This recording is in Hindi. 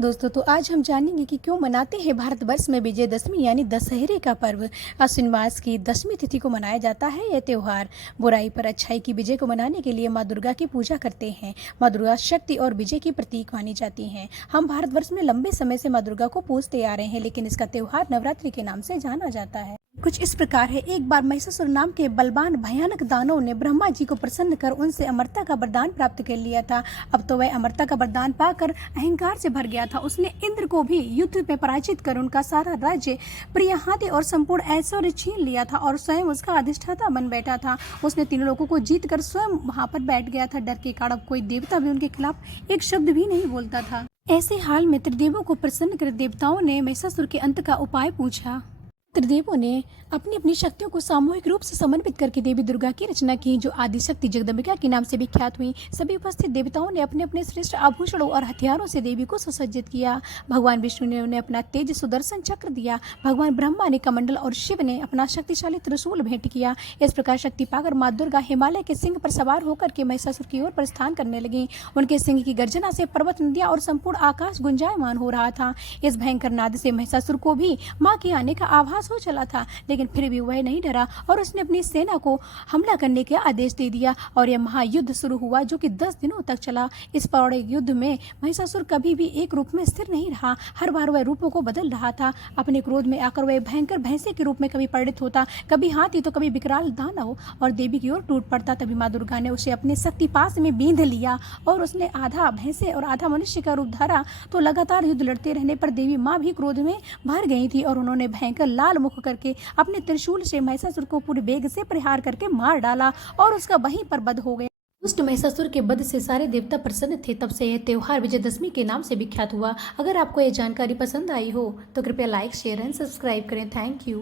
दोस्तों, तो आज हम जानेंगे कि क्यों मनाते हैं भारतवर्ष में विजयदशमी यानी दशहरे का पर्व। आश्विन मास की दशमी तिथि को मनाया जाता है। यह त्योहार बुराई पर अच्छाई की विजय को मनाने के लिए माँ दुर्गा की पूजा करते हैं। माँ दुर्गा शक्ति और विजय की प्रतीक मानी जाती हैं। हम भारतवर्ष में लंबे समय से माँ दुर्गा को पूजते आ रहे हैं, लेकिन इसका त्योहार नवरात्रि के नाम से जाना जाता है। कुछ इस प्रकार है। एक बार महिषासुर नाम के बलवान भयानक दानव ने ब्रह्मा जी को प्रसन्न कर उनसे अमरता का वरदान प्राप्त कर लिया था। अब तो वह अमरता का वरदान पाकर अहंकार से भर गया था। उसने इंद्र को भी युद्ध में पराजित कर उनका सारा राज्य, प्रिय हाथी और संपूर्ण ऐश्वर्य छीन लिया था और स्वयं उसका अधिष्ठाता बन बैठा था। उसने तीनों लोगों को जीत कर स्वयं वहां पर बैठ गया था। डर के कारण कोई देवता भी उनके खिलाफ एक शब्द भी नहीं बोलता था। ऐसे हाल में त्रिदेवों को प्रसन्न कर देवताओं ने महिषासुर के अंत का उपाय पूछा। त्रिदेवों ने अपनी अपनी शक्तियों को सामूहिक रूप से समन्वित करके देवी दुर्गा की रचना की, जो आदिशक्ति जगदम्बिका के नाम से विख्यात हुई। सभी उपस्थित देवताओं ने अपने अपने श्रेष्ठ आभूषणों और हथियारों से देवी को सुसज्जित किया। भगवान विष्णु ने उन्हें अपना तेज सुदर्शन चक्र दिया। भगवान ब्रह्मा ने कमंडल और शिव ने अपना शक्तिशाली त्रिशूल भेंट किया। इस प्रकार शक्ति पाकर माँ दुर्गा हिमालय के सिंह पर सवार होकर के महिषासुर की ओर प्रस्थान करने लगी। उनके सिंह की गर्जना से पर्वत, नदियां और संपूर्ण आकाश गुंजायमान हो रहा था। इस भयंकर नाद से महिषासुर को भी माँ के आने का आभास हो चला था, लेकिन फिर भी वह नहीं डरा और उसने अपनी सेना को हमला करने का आदेश दे दिया और यह महायुद्ध शुरू हुआ, जो कि 10 दिनों तक चला। इस पौराणिक युद्ध में महिषासुर कभी भी एक रूप में स्थिर नहीं रहा। हर बार वह रूपों को बदल रहा था। अपने क्रोध में आकर वह भयंकर भैंसे के रूप में कभी परिणत होता, कभी हाथी तो कभी विकराल दानव और देवी की ओर टूट पड़ता। तभी माँ दुर्गा ने उसे अपने शक्तिपाश में बींध लिया और उसने आधा भैंसे और आधा मनुष्य का रूप धारा। तो लगातार युद्ध लड़ते रहने पर देवी माँ भी क्रोध में भर गई थी और उन्होंने भयंकर लाल मुख करके अपने त्रिशूल से महिषासुर को पूरे वेग से प्रहार करके मार डाला और उसका वहीं पर वध हो गया। दुष्ट महिषासुर के वध से सारे देवता प्रसन्न थे। तब से यह त्योहार विजयदशमी के नाम से विख्यात हुआ। अगर आपको यह जानकारी पसंद आई हो तो कृपया लाइक, शेयर एंड सब्सक्राइब करें। Thank you.